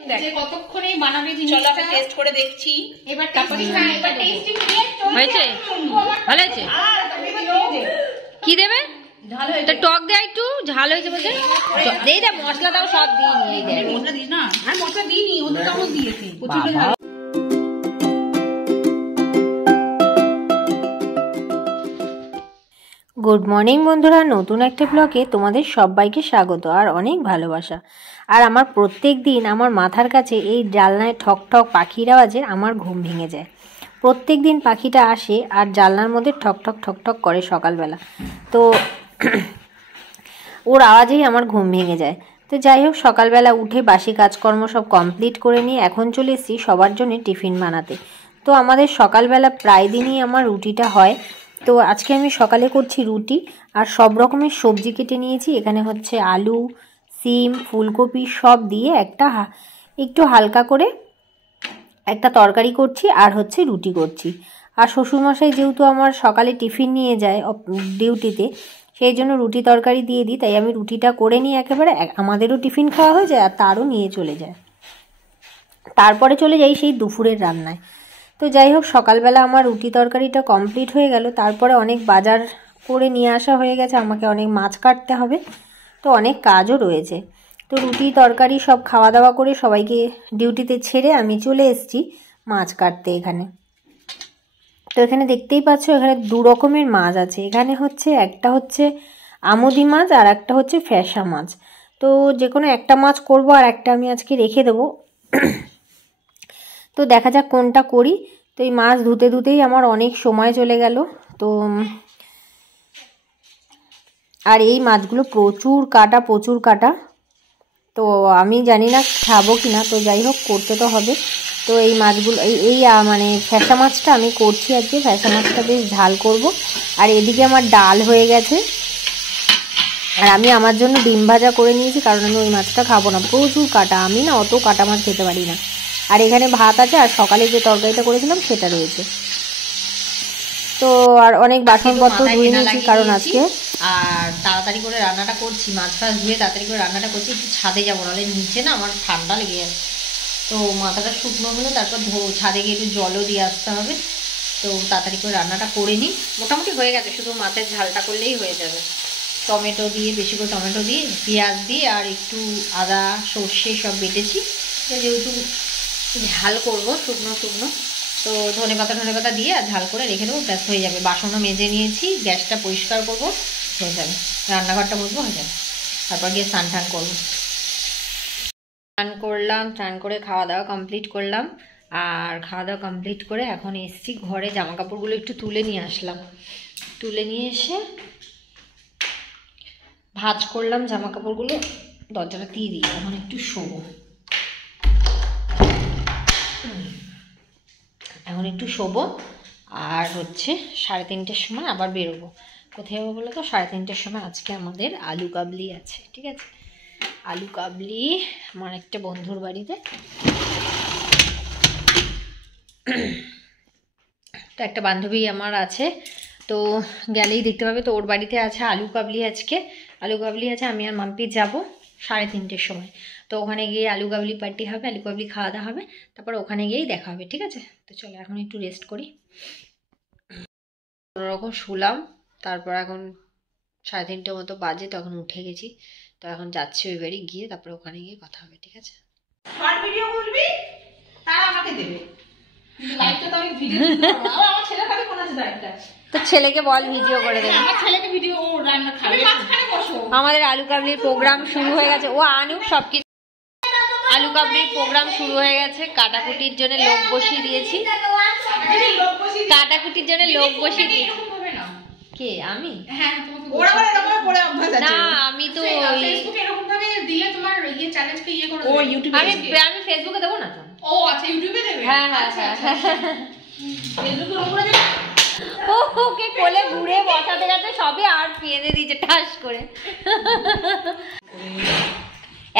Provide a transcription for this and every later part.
কতক্ষণে বানাবে জিনিসটা টেস্ট করে দেখছি। এবার হয়েছে, ভালো হয়েছে। কি দেবে? টক দেয় একটু ঝাল হয়েছে বলতে দেই না, মশলা দাও সব দিইনি। মশলা দিই না, আর মশলা দিইনি, ও তো চামচ দিয়েছি প্রচন্ড ঝাল। গুড মর্নিং বন্ধুরা, নতুন একটা ব্লগে তোমাদের সবাইকে স্বাগত আর অনেক ভালোবাসা। আর আমার প্রত্যেক দিন আমার মাথার কাছে এই জানলায় ঠক ঠক পাখির আওয়াজে আমার ঘুম ভেঙে যায়। প্রত্যেক দিন পাখিটা আসে আর জানলার মধ্যে ঠক ঠক ঠক ঠক করে সকালবেলা, তো ওর আওয়াজেই আমার ঘুম ভেঙে যায়। তো যাই হোক, সকালবেলা উঠে বাসি কাজকর্ম সব কমপ্লিট করে নিয়ে এখন চলে এসেছি সবার জন্য টিফিন বানাতে। তো আমাদের সকালবেলা প্রায় দিনই আমার রুটিটা হয়। তো আজকে আমি সকালে করছি রুটি আর সব রকমের সবজি কেটে নিয়েছি। এখানে হচ্ছে আলু, সিম, ফুলকপি সব দিয়ে একটু হালকা করে একটা তরকারি করছি আর হচ্ছে রুটি করছি। আর শ্বশুরমশাই যেহেতু আমার সকালে টিফিন নিয়ে যায় ডিউটিতে, সেই জন্য রুটি তরকারি দিয়ে দিই। তাই আমি রুটিটা করে নিই একেবারে, আমাদেরও টিফিন খাওয়া হয়ে যায় আর তারও নিয়ে চলে যায়। তারপরে চলে যাই সেই দুপুরের রান্নায়। তো যাই হোক, সকালবেলা আমার রুটি তরকারিটা কমপ্লিট হয়ে গেল। তারপরে অনেক বাজার করে নিয়ে আসা হয়ে গেছে, আমাকে অনেক মাছ কাটতে হবে, তো অনেক কাজও রয়েছে। তো রুটি তরকারি সব খাওয়া দাওয়া করে সবাইকে ডিউটিতে ছেড়ে আমি চলে এসেছি মাছ কাটতে এখানে। তো এখানে দেখতেই পাচ্ছ, এখানে দু রকমের মাছ আছে। এখানে হচ্ছে একটা হচ্ছে আমুদি মাছ আর একটা হচ্ছে ফ্যাসা মাছ। তো যে কোনো একটা মাছ করব আর একটা আমি আজকে রেখে দেবো। তো দেখা যাক কোনটা করি। তো এই মাছ ধুতে ধুতেই আমার অনেক সময় চলে গেল। তো আর এই মাছগুলো প্রচুর কাটা, তো আমি জানি না খাবো কিনা, তো যাই হোক করতে তো হবে। তো এই মাছগুলো মানে ফ্যাসা মাছটা আমি করছি আজকে। ফ্যাসা মাছটা বেশ ঝাল করব। আর এদিকে আমার ডাল হয়ে গেছে আর আমি আমার জন্য ডিম ভাজা করে নিয়েছি, কারণ আমি ওই মাছটা খাবো না, প্রচুর কাটা, আমি না অত কাটা মাছ খেতে পারি না। আর এখানে ভাত আছে আর সকালে যে তরকারিটা করেছিলাম সেটা রয়েছে। তো আর অনেক বাসনপত্র ধুয়ে নিয়েছি, কারণ আজকে আর তাড়াতাড়ি করে রান্নাটা করছি, মাছ ফাছ ধুয়ে তাড়াতাড়ি করে রান্নাটা করছি। একটু ছাদে যাবো, নাহলে নিচে না আমার ঠান্ডা লেগে যাচ্ছে। তো মাথাটা শুকনো হলো, তারপর ছাদে গিয়ে একটু জলও দিয়ে আসতে হবে। তো তাড়াতাড়ি করে রান্নাটা করে নিই। মোটামুটি হয়ে গেছে, শুধু মাছের ঝালটা করলেই হয়ে যাবে। টমেটো দিয়ে, বেশি করে টমেটো দিয়ে, পেঁয়াজ দিয়ে আর একটু আদা সর্ষে সব বেটেছি, যেহেতু ঝাল করবো শুকনো শুকনো। তো ধনে পাতা দিয়ে আর ঝাল করে রেখে দেবো, ব্যাস হয়ে যাবে। বাসনও মেজে নিয়েছি, গ্যাসটা পরিষ্কার করবো, হয়ে যাবে। রান্নাঘরটা মুছবো, হয়ে যাবে। তারপর গিয়ে স্নান টান করবো। স্নান করে খাওয়া দাওয়া কমপ্লিট করলাম। আর খাওয়া দাওয়া কমপ্লিট করে এখন এসছি ঘরে, জামা কাপড়গুলো একটু তুলে নিয়ে আসলাম। তুলে নিয়ে এসে ভাঁজ করলাম জামা কাপড়গুলো, দরজাটা দিয়ে দিই। এখন একটু শোবো, আর হচ্ছে 3:30টার সময় আবার বেরোবো। কোথায় যাবো বলো তো? 3:30টার সময় আজকে আমাদের আলু কাবলি আছে, ঠিক আছে? আলু কাবলি আমার একটা বন্ধুর বাড়িতে। তো একটা বান্ধবী আমার আছে, তো গেলেই দেখতে পাবে। তো ওর বাড়িতে আছে আলু কাবলি আজকে। আলু কাবলি আছে, আমি আর মাম্পি যাবো 3:30টার সময়। তো ওখানে গিয়ে আলু কাবলি পার্টি হবে, আলু কাবলি খাওয়া দাওয়া হবে, তারপর ওখানে গিয়েই দেখা হবে, ঠিক আছে? তো চলো এখন একটু রেস্ট করি। কোনোরকম শুলাম, তারপর এখন 3:30টার মতো বাজে, তখন উঠে গেছি। তো এখন যাচ্ছি ওই বাড়ি, গিয়ে তারপরে ওখানে গিয়ে কথা হবে, ঠিক আছে? শর্ট ভিডিও বলবি, তারা আমাকে দেবে। লাইভটা তো আমি ভিডিও দিতে পারবো না। আমার ছেলে খালি কোন আছে লাইভটা। তো ছেলেকে বল ভিডিও করে দেবে। আমার ছেলেকে ভিডিও ও রান্না খাবে। মাঝখানে বসো। আমাদের আলু কাবলির প্রোগ্রাম শুরু হয়ে গেছে। ও আনুক সবকিছু। আলু কাবলির প্রোগ্রাম শুরু হয়ে গেছে। কাটাকুটির জন্য লোক বসিয়ে দিয়েছি। কাটাকুটির জন্য লোক বসিয়ে দিয়েছি। কে? আমি? হ্যাঁ, ওরা বলে এরকম করে অভ্যাস আছে। না, আমি তো ফেসবুকে এরকম ভাবে দিলে তোমার এই চ্যালেঞ্জকে করে দেবে। ও ইউটিউবে আমি ফেসবুকে দেব না তো। ও আচ্ছা, ইউটিউবে দেবে। হ্যাঁ হ্যাঁ হ্যাঁ, ফেসবুকের উপরে দেবে। ওকে কোলে ঘুরে বসাতে গেছে, সবে আর পেঁদে দিয়েছে ঠাস করে।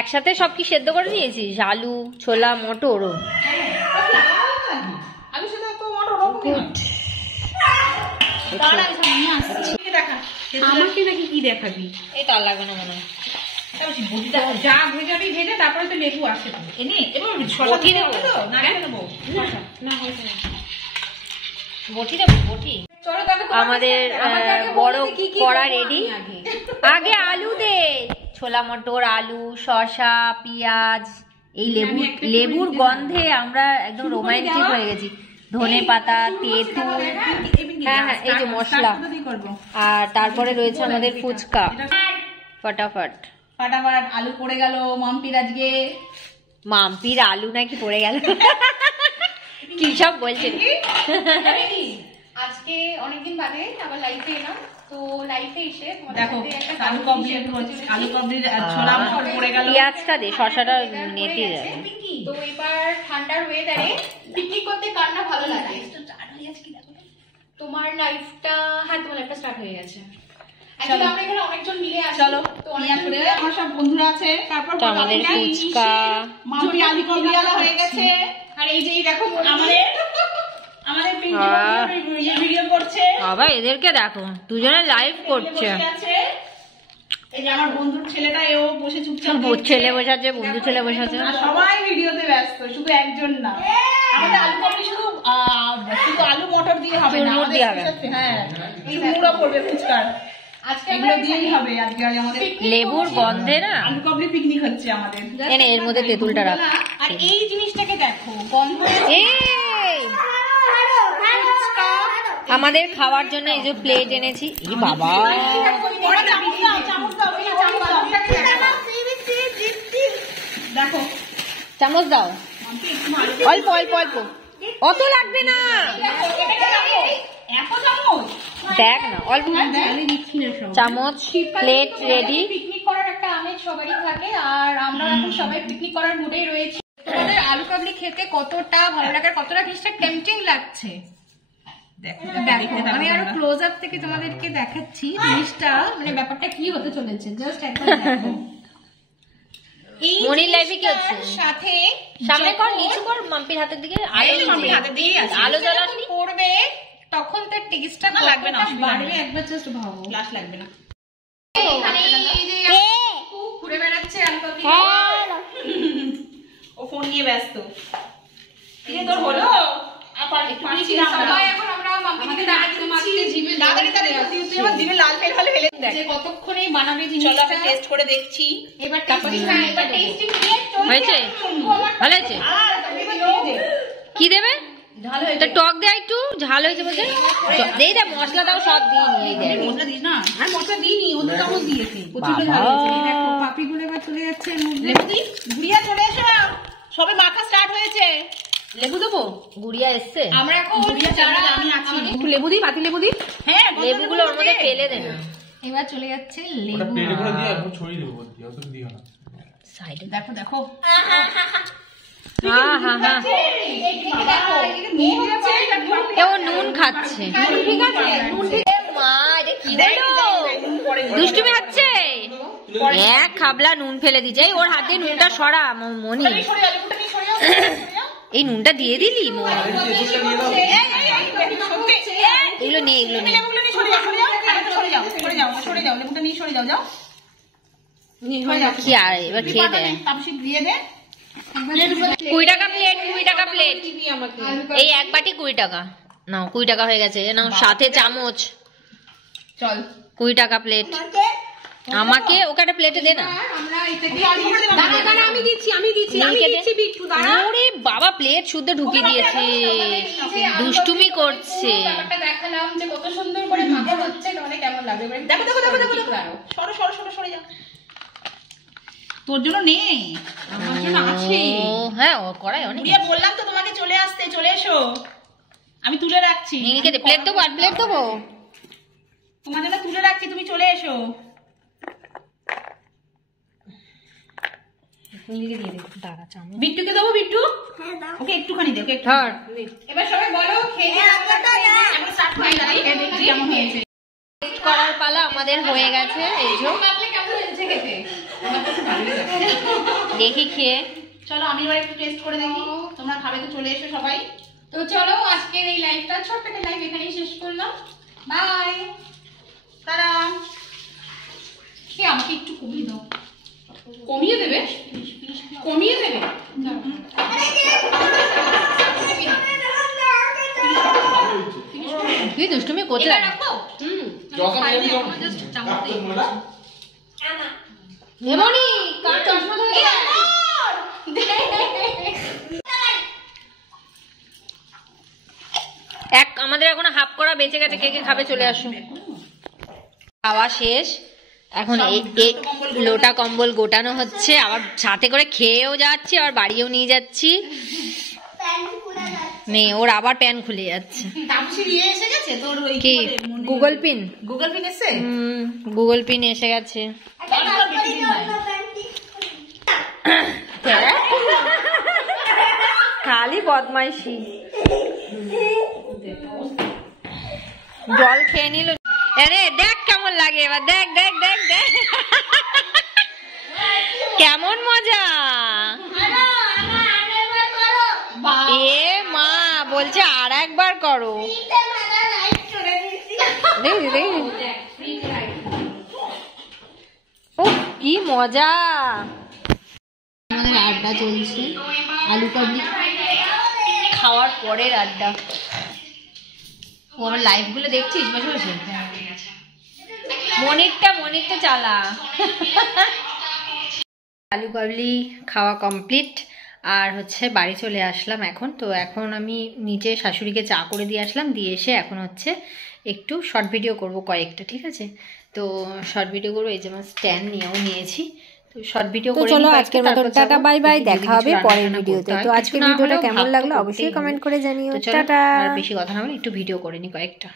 একসাথে সব কি সেদ্ধ করে নিয়েছিস? আলু, ছোলা, মটর? আলু সেদ্ধ তো মটর গুড। আমাকে নাকি কি দেখাবি? এই তার লাগবে না মনে হয়। যা ভেজাবি ভেজে তারপরে তো লেবু আসে এনে এবার বটি দেবো তো না দেবো না হয়েছে বটি দেবো বটি। চলো তাহলে আমাদের বড় কড়া রেডি। আগে আলু দে, ছোলা মটর, আলু, শসা, পেঁয়াজ, এই লেবুর গন্ধে আমরা একদম রোমান্টিক হয়ে গেছি। ধনে পাতা, তেঁতুল, হ্যাঁ হ্যাঁ এই যে মশলা, আর তারপরে রয়েছে আমাদের ফুচকা। ফটাফট ফাটাফাট আলু পড়ে গেল মাম্পির আজকে। মাম্পির আলু নাকি পড়ে গেল? কি সব বলছেন? আজকে অনেকদিন বাদে আবার লাইফে এলাম, তো লাইফে এসে দেখো আলু কবলি ছোলা মটর পড়ে গেল। পেঁয়াজটা দে, শসাটা নেতে যাবে। তো এবার ঠান্ডার ওয়েদারে পিকনিক করতে কার না ভালো লাগে? তোমার লাইফটা, হ্যাঁ তোমার লাইফটা স্টার্ট হয়ে গেছে। আসলে আমরা এখানে অনেকজন মিলে আছি। চলো তো আমার সব বন্ধুরা আছে। তারপর আমাদের ফুচকা, মাম্পি আলু কবলিওয়ালা হয়ে গেছে। আর এই যে দেখো আমাদের ভিডিও করছে বাবা, এদেরকে দেখো দুজনে লাইভ করছে। এই যে আমার বন্ধুর ছেলেটা, এও বসে চুপচাপ ছেলে বসাচ্ছে, বন্ধু ছেলে বসাচ্ছে। আর সবাই ভিডিওতে ব্যস্ত, শুধু একজন না। আমাদের আলু কবলি শুধু আলু মটর দিয়ে হবে না, হ্যাঁ মুড়ো পড়বে ফুচকার, এগুলো দিয়েই হবে। আজকে আমাদের লেবুর গন্ধে না আলু কবলি পিকনিক হচ্ছে আমাদের। এনে এর মধ্যে তেঁতুলটা রাখ। আর এই জিনিসটাকে দেখো, গন্ধ। আমাদের খাওয়ার জন্য এই যে প্লেট এনেছি। এই বাবা, দেখো চামচ দাও, অল্প অল্প অল্প, অত লাগবে না, দেখ না অল্প চামচ। Plate ready. পিকনিক করার একটা আমেজ সবারই থাকে, আর আমরা এখন সবাই পিকনিক করার মুডেই রয়েছি। তোমাদের আলু কাবলি খেতে কতটা ভালো লাগে, কতটা জিনিসটা টেম্পটিং লাগছে দেখো। আমি আরো ক্লোজ আপ থেকে তোমাদেরকে দেখাচ্ছি জিনিসটা, মানে ব্যাপারটা কি হতে চলেছে। জাস্ট একবার দেখো। এই মনির লাইভে কি হচ্ছে? সাথে সামনে কর, নিচু কর, মাম্পির হাতের দিকে। আলো জ্বালানি পড়বে তখন তার টেস্টটা লাগবে না, বাড়বে। একবার জাস্ট ভাবো, গ্লাস লাগবে না। এখানে এই যে ঘুরে বেড়াচ্ছে আলু কাবলি। ও ফোন নিয়ে ব্যস্ত। কিরে তোর হলো? সবাই এখন আমরা মাম্পিকে দাঁড়াতে জিভে জিভে লাল ফেল ফেলে ফেলে দেখ যে কতক্ষণে বানাবে চলো জিনিসটা। আমরা টেস্ট করে দেখছি। এবার টেস্টিং দিয়ে হয়েছে? ভালো হয়েছে? কি দেবে? তা টক দেয় একটু, ঝাল হয়েছে বলছে। দেই দে, মশলা দাও, সব দিই নিয়ে দেয়। মশলা দিস না, আর মশলা দিইনি, ও তো চামচ দিয়েছে। পাপিগুলো এবার চলে যাচ্ছে। লেবু দি, গুড়িয়া চলে এসো, সবে মাখা স্টার্ট হয়েছে। লেবু দেবো? গুড়িয়া এসছে। আমরা এখন আমি আছি, একটু লেবু দিই, পাতি লেবু দিই। হ্যাঁ লেবুগুলো ওর মধ্যে ফেলে দে না। এবার চলে যাচ্ছে লেবু। প্লেটে করে দিয়ে একটু ছড়িয়ে দেবো, অত দিও না। সাইডে দেখো দেখো হ্যাঁ হ্যাঁ হ্যাঁ, ও নুন খাচ্ছে। মা, এটা কি হলো? দুষ্টুমি হচ্ছে। এক খাবলা নুন ফেলে দিচ্ছে। এই ওর হাতে নুনটা সরা মনি। এই নুনটা দিয়ে দিলি মনি। এগুলো নেই, এগুলো নেই। কি আর এবার খেয়ে দেয়। 20 টাকা প্লেট, 20 টাকা প্লেট। এই এক বাটি 20 টাকা। নাও 20 টাকা হয়ে গেছে। নাও সাথে চামচ। চল 20 টাকা প্লেট। আমাকে ওকে একটা প্লেটে দে না। আমি দিচ্ছি ওরে বাবা, প্লেট শুদ্ধ ঢুকিয়ে দিয়েছে। দুষ্টুমি করছে। দেখালাম যে কত সুন্দর করে মাখা হচ্ছে, তাহলে কেমন লাগবে। দেখো দেখো দেখো দেখো সরো সরো সরো সরে যা। তোর জন্য নেই, আমার জন্য আছে। ও হ্যাঁ, ও কড়াই অনেক। দিয়ে বললাম তো তোমাকে চলে আসতে, চলে এসো, আমি তুলে রাখছি। নিয়ে দে, প্লেট দেবো আর প্লেট দেবো। তোমার জন্য তুলে রাখছি, তুমি চলে এসো। বিট্টুকে দেবো? বিট্টু ওকে একটুখানি দে, ওকে ধর। এবার সবাই বলো খেয়ে একবার স্টার্ট হয়ে যাবে, দেখছি কেমন হয়েছে। করার পালা আমাদের হয়ে গেছে। এই যে কেমন হয়েছে খেতে? দেখি খেয়ে। চলো আমি এবার একটু টেস্ট করে দেখি, তোমরা খাবে তো চলে এসো সবাই। তো চলো আজকের এই লাইভটা, ছোট্ট একটা লাইভ এখানেই শেষ করলাম। বাই। তারা আমাকে একটু কমিয়ে দাও। কমিয়ে দেবে, কমিয়ে দেবে। তুই দুষ্টুমি করতে রাখো হেমনি কার চশমা ধরে আমাদের এখন হাফ করা বেঁচে গেছে, কে কে খাবে চলে আসুন। খাওয়া শেষ, এখন এই লোটা কম্বল গোটানো হচ্ছে, আবার সাথে করে খেয়েও যাচ্ছি আবার বাড়িও নিয়ে যাচ্ছি। মেয়ে ওর আবার প্যান খুলে যাচ্ছে। কি গুগল পিন? গুগল পিন এসে গুগল পিন এসে গেছে। খালি বদমাইশি। জল খেয়ে নিল। আরে দেখ কেমন লাগে এবার, দেখ দেখ দেখ দেখ কেমন মজা। এ মা বলছে আর একবার করো। ও কি মজা। আমাদের আড্ডা চলছে, আলু কাবলি খাওয়ার পরের আড্ডা। ও আমার লাইভ গুলো দেখছিস বসে বসে? মনিরটা চালা। আলু কাবলি খাওয়া কমপ্লিট, আর হচ্ছে বাড়ি চলে আসলাম এখন। তো এখন আমি নিচে শাশুড়িকে চা করে দিয়ে আসলাম, দিয়ে এসে এখন হচ্ছে একটু শর্ট ভিডিও করব কয়েকটা, ঠিক আছে? তো শর্ট ভিডিও করবো, এই যে আমার স্ট্যান্ড নিয়েও নিয়েছি। তো শর্ট ভিডিও করে চলো আজকের মতো টাটা বাই বাই, দেখা হবে পরের ভিডিওতে। তো আজকের ভিডিওটা কেমন লাগলো অবশ্যই কমেন্ট করে জানিও। টাটা। আর বেশি কথা না বলে একটু ভিডিও করে নি কয়েকটা।